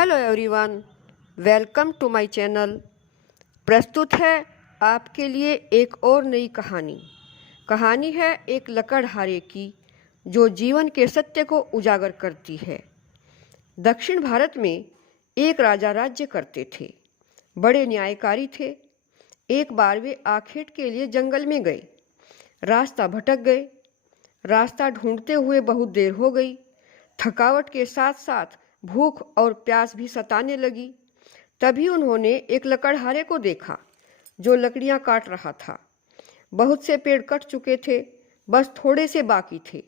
Hello everyone, welcome to my channel. प्रस्तुत है आपके लिए एक और नई कहानी है एक लकड़हारे की जो जीवन के सत्य को उजागर करती है। दक्षिण भारत में एक राजा राज्य करते थे। बड़े न्यायकारी थे। एक बार वे आखेट के लिए जंगल में गए। रास्ता भटक गए। रास्ता ढूंढते हुए बहुत देर हो गई। थकावट के साथ साथ भूख और प्यास भी सताने लगी। तभी उन्होंने एक लकड़हारे को देखा जो लकड़ियां काट रहा था। बहुत से पेड़ कट चुके थे, बस थोड़े से बाकी थे।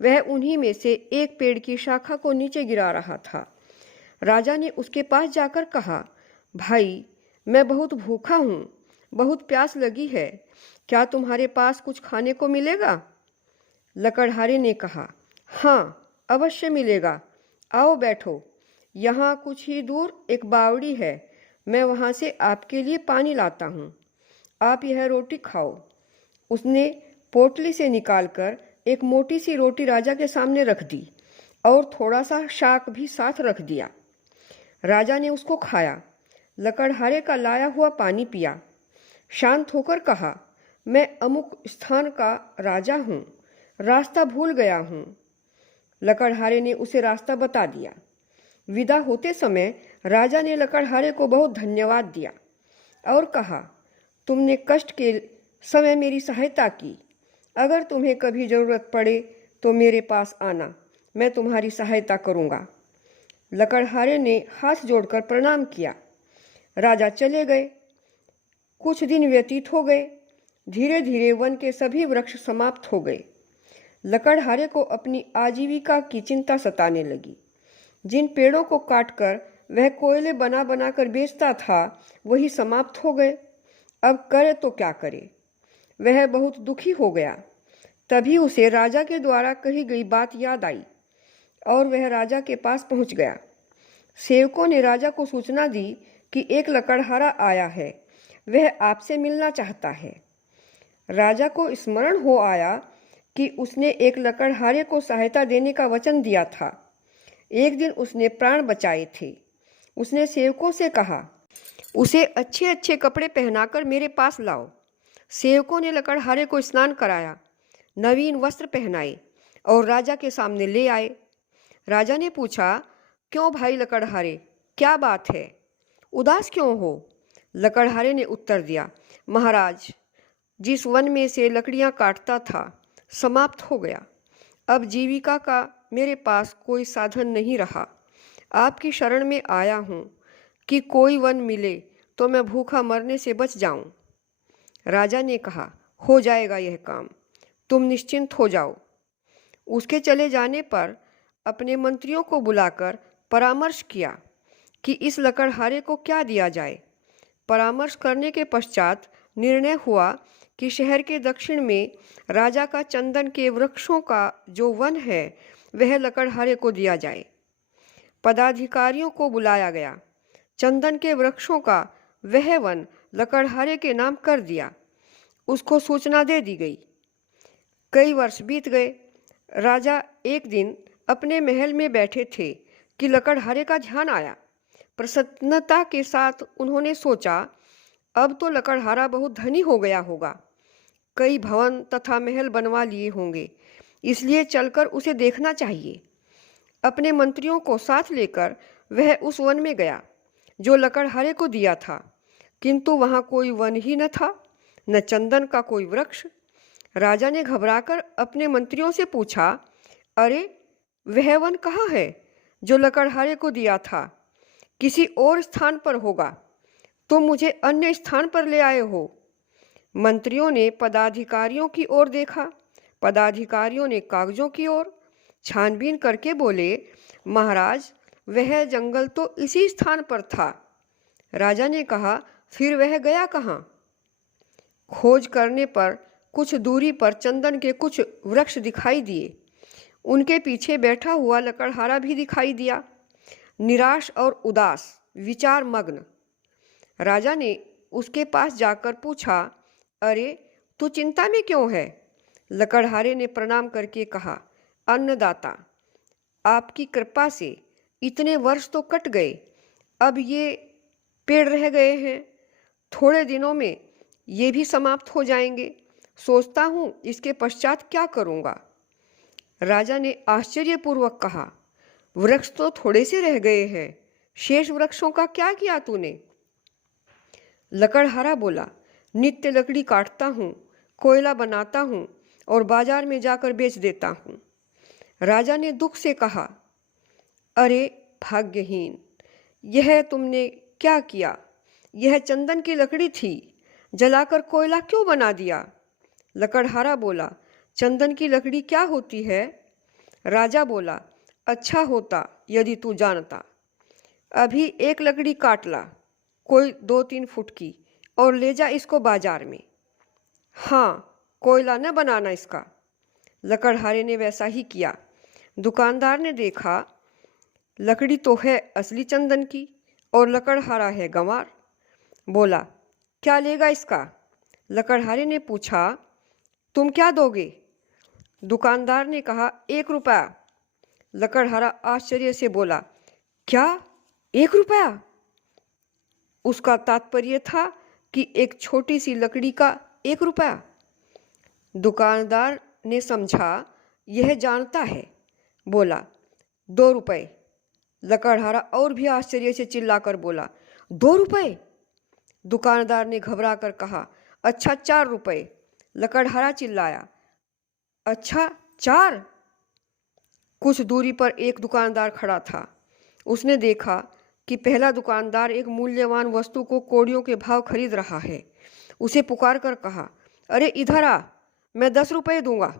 वह उन्हीं में से एक पेड़ की शाखा को नीचे गिरा रहा था। राजा ने उसके पास जाकर कहा, भाई, मैं बहुत भूखा हूँ, बहुत प्यास लगी है, क्या तुम्हारे पास कुछ खाने को मिलेगा? लकड़हारे ने कहा, हाँ, अवश्य मिलेगा। आओ बैठो। यहाँ कुछ ही दूर एक बावड़ी है, मैं वहाँ से आपके लिए पानी लाता हूँ। आप यह रोटी खाओ। उसने पोटली से निकालकर एक मोटी सी रोटी राजा के सामने रख दी और थोड़ा सा शाक भी साथ रख दिया। राजा ने उसको खाया, लकड़हारे का लाया हुआ पानी पिया, शांत होकर कहा, मैं अमुक स्थान का राजा हूँ, रास्ता भूल गया हूँ। लकड़हारे ने उसे रास्ता बता दिया। विदा होते समय राजा ने लकड़हारे को बहुत धन्यवाद दिया और कहा, तुमने कष्ट के समय मेरी सहायता की। अगर तुम्हें कभी ज़रूरत पड़े तो मेरे पास आना, मैं तुम्हारी सहायता करूँगा। लकड़हारे ने हाथ जोड़कर प्रणाम किया। राजा चले गए। कुछ दिन व्यतीत हो गए। धीरे धीरे वन के सभी वृक्ष समाप्त हो गए। लकड़हारे को अपनी आजीविका की चिंता सताने लगी। जिन पेड़ों को काटकर वह कोयले बना बनाकर बेचता था, वही समाप्त हो गए। अब करे तो क्या करे? वह बहुत दुखी हो गया। तभी उसे राजा के द्वारा कही गई बात याद आई और वह राजा के पास पहुंच गया। सेवकों ने राजा को सूचना दी कि एक लकड़हारा आया है, वह आपसे मिलना चाहता है। राजा को स्मरण हो आया कि उसने एक लकड़हारे को सहायता देने का वचन दिया था। एक दिन उसने प्राण बचाए थे। उसने सेवकों से कहा, उसे अच्छे अच्छे कपड़े पहनाकर मेरे पास लाओ। सेवकों ने लकड़हारे को स्नान कराया, नवीन वस्त्र पहनाए और राजा के सामने ले आए। राजा ने पूछा, क्यों भाई लकड़हारे, क्या बात है? उदास क्यों हो? लकड़हारे ने उत्तर दिया, महाराज, जिस वन में से लकड़ियां काटता था समाप्त हो गया। अब जीविका का मेरे पास कोई साधन नहीं रहा। आपकी शरण में आया हूँ कि कोई वन मिले तो मैं भूखा मरने से बच जाऊं। राजा ने कहा, हो जाएगा यह काम, तुम निश्चिंत हो जाओ। उसके चले जाने पर अपने मंत्रियों को बुलाकर परामर्श किया कि इस लकड़हारे को क्या दिया जाए। परामर्श करने के पश्चात निर्णय हुआ कि शहर के दक्षिण में राजा का चंदन के वृक्षों का जो वन है वह लकड़हारे को दिया जाए। पदाधिकारियों को बुलाया गया। चंदन के वृक्षों का वह वन लकड़हारे के नाम कर दिया। उसको सूचना दे दी गई। कई वर्ष बीत गए। राजा एक दिन अपने महल में बैठे थे कि लकड़हारे का ध्यान आया। प्रसन्नता के साथ उन्होंने सोचा, अब तो लकड़हारा बहुत धनी हो गया होगा, कई भवन तथा महल बनवा लिए होंगे, इसलिए चलकर उसे देखना चाहिए। अपने मंत्रियों को साथ लेकर वह उस वन में गया जो लकड़हारे को दिया था, किंतु वहाँ कोई वन ही न था, न चंदन का कोई वृक्ष। राजा ने घबराकर अपने मंत्रियों से पूछा, अरे, वह वन कहाँ है जो लकड़हारे को दिया था? किसी और स्थान पर होगा, तुम मुझे अन्य स्थान पर ले आए हो। मंत्रियों ने पदाधिकारियों की ओर देखा। पदाधिकारियों ने कागजों की ओर। छानबीन करके बोले, महाराज, वह जंगल तो इसी स्थान पर था। राजा ने कहा, फिर वह गया कहाँ? खोज करने पर कुछ दूरी पर चंदन के कुछ वृक्ष दिखाई दिए। उनके पीछे बैठा हुआ लकड़हारा भी दिखाई दिया, निराश और उदास, विचार मग्न। राजा ने उसके पास जाकर पूछा, अरे, तू चिंता में क्यों है? लकड़हारे ने प्रणाम करके कहा, अन्नदाता, आपकी कृपा से इतने वर्ष तो कट गए, अब ये पेड़ रह गए हैं। थोड़े दिनों में ये भी समाप्त हो जाएंगे। सोचता हूँ इसके पश्चात क्या करूँगा। राजा ने आश्चर्यपूर्वक कहा, वृक्ष तो थोड़े से रह गए हैं, शेष वृक्षों का क्या किया तूने? लकड़हारा बोला, नित्य लकड़ी काटता हूँ, कोयला बनाता हूँ और बाजार में जाकर बेच देता हूँ। राजा ने दुख से कहा, अरे भाग्यहीन, यह तुमने क्या किया? यह चंदन की लकड़ी थी, जलाकर कोयला क्यों बना दिया? लकड़हारा बोला, चंदन की लकड़ी क्या होती है? राजा बोला, अच्छा होता यदि तू जानता। अभी एक लकड़ी काट ला, कोई 2-3 फुट की, और ले जा इसको बाजार में। हाँ, कोयला न बनाना इसका। लकड़हारे ने वैसा ही किया। दुकानदार ने देखा, लकड़ी तो है असली चंदन की और लकड़हारा है गंवार। बोला, क्या लेगा इसका? लकड़हारे ने पूछा, तुम क्या दोगे? दुकानदार ने कहा, 1 रुपया। लकड़हारा आश्चर्य से बोला, क्या 1 रुपया? उसका तात्पर्य था कि एक छोटी सी लकड़ी का 1 रुपया। दुकानदार ने समझा यह जानता है, बोला, 2 रुपये। लकड़हारा और भी आश्चर्य से चिल्लाकर बोला, 2 रुपये? दुकानदार ने घबरा कर कहा, अच्छा 4 रुपये। लकड़हारा चिल्लाया, अच्छा 4? कुछ दूरी पर एक दुकानदार खड़ा था। उसने देखा कि पहला दुकानदार एक मूल्यवान वस्तु को कौड़ियों के भाव खरीद रहा है। उसे पुकार कर कहा, अरे इधर आ, मैं 10 रुपये दूंगा।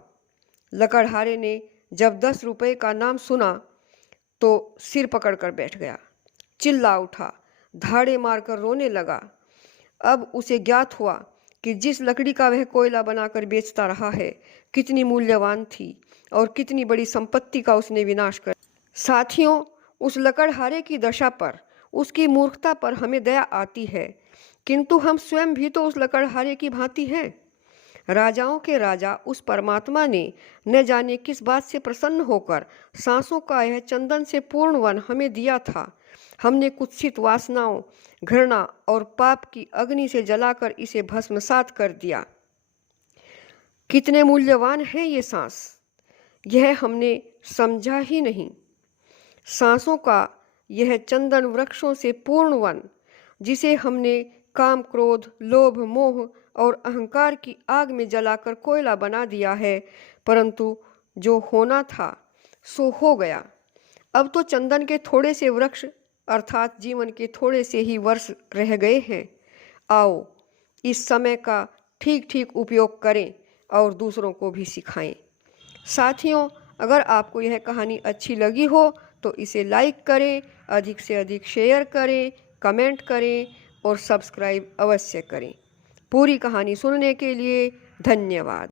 लकड़हारे ने जब 10 रुपये का नाम सुना तो सिर पकड़कर बैठ गया, चिल्ला उठा, धाड़े मारकर रोने लगा। अब उसे ज्ञात हुआ कि जिस लकड़ी का वह कोयला बनाकर बेचता रहा है कितनी मूल्यवान थी और कितनी बड़ी संपत्ति का उसने विनाश कर। साथियों, उस लकड़हारे की दशा पर, उसकी मूर्खता पर हमें दया आती है, किंतु हम स्वयं भी तो उस लकड़हारे की भांति हैं। राजाओं के राजा उस परमात्मा ने न जाने किस बात से प्रसन्न होकर सांसों का यह चंदन से पूर्ण वन हमें दिया था। हमने कुत्सित वासनाओं, घृणा और पाप की अग्नि से जलाकर इसे भस्मसात कर दिया। कितने मूल्यवान है ये सांस, यह हमने समझा ही नहीं। सांसों का यह चंदन वृक्षों से पूर्ण वन, जिसे हमने काम, क्रोध, लोभ, मोह और अहंकार की आग में जलाकर कोयला बना दिया है, परंतु जो होना था सो हो गया। अब तो चंदन के थोड़े से वृक्ष अर्थात जीवन के थोड़े से ही वर्ष रह गए हैं। आओ इस समय का ठीक ठीक उपयोग करें और दूसरों को भी सिखाएं। साथियों, अगर आपको यह कहानी अच्छी लगी हो तो इसे लाइक करें, अधिक से अधिक शेयर करें, कमेंट करें और सब्सक्राइब अवश्य करें। पूरी कहानी सुनने के लिए धन्यवाद।